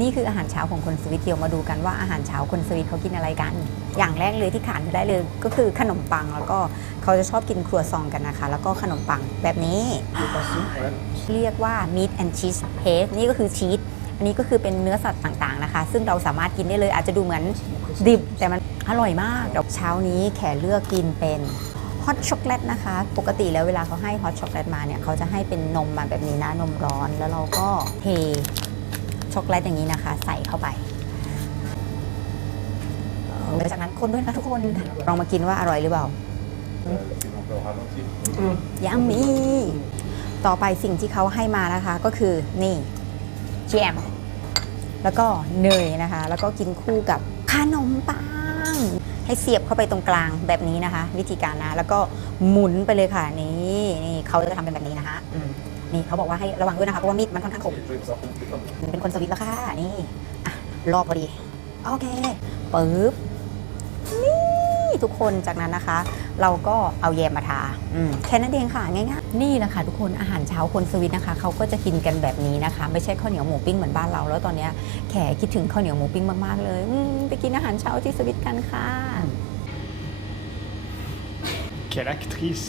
นี่คืออาหารเช้าของคนสวิตเดียวมาดูกันว่าอาหารเช้าคนสวิตเขากินอะไรกัน อย่างแรกเลยที่ขาดไม่ได้เลย ก็คือขนมปังแล้วก็เขาจะชอบกินครัวซองกันนะคะ แล้วก็ขนมปังแบบนี้ เรียกว่า meat and cheese paste นี่ก็คือชีสอันนี้ก็คือเป็นเนื้อสัตว์ต่างๆนะคะ ซึ่งเราสามารถกินได้เลยอาจจะดูเหมือนดิบ แต่มันอร่อยมากเดี๋ยวเช้านี้แขเลือกกินเป็นฮอตช็อกโกแลตนะคะ ปกติแล้วเวลาเขาให้ฮอตช็อกโกแลตมาเนี่ยเขาจะให้เป็นนมมาแบบนี้นะนมร้อนแล้วเราก็เท ช็อกโกแลตอย่างนี้นะคะ ใส่เข้าไปหลังจากนั้นคนด้วยนะทุกคนลองมากินว่าอร่อยหรือเปล่ายัมมี่ต่อไปสิ่งที่เขาให้มานะคะก็คือนี่แจมแล้วก็เนยนะคะ แล้วก็กินคู่กับขนมปังให้เสียบเข้าไปตรงกลางแบบนี้นะคะ วิธีการนะ แล้วก็หมุนไปเลยค่ะนี่นี่เขาจะทำเป็นแบบนี้นะคะอืม นี่เขาบอกว่าให้ระวังด้วยนะคะเพราะว่ามีดมันค่อนข้างคมเป็นคนสวิตแล้วค่ะนี่อะรอบพอดีโอเคปึ๊บนี่ทุกคนจากนั้นนะคะ เราก็เอาแยมมาทาอืมแค่นั้นเองค่ะง่ายๆนี่แหละค่ะทุกคนอาหารเช้าคนสวิตนะคะเขาก็จะกินกันแบบนี้นะคะ ไม่ใช่ข้าวเหนียวหมูปิ้งเหมือนบ้านเรา แล้วตอนเนี้ยแขคิดถึงข้าวเหนียวหมูปิ้งมากๆเลยอืมไปกินอาหารเช้าที่สวิตกันค่ะ Quelle actrice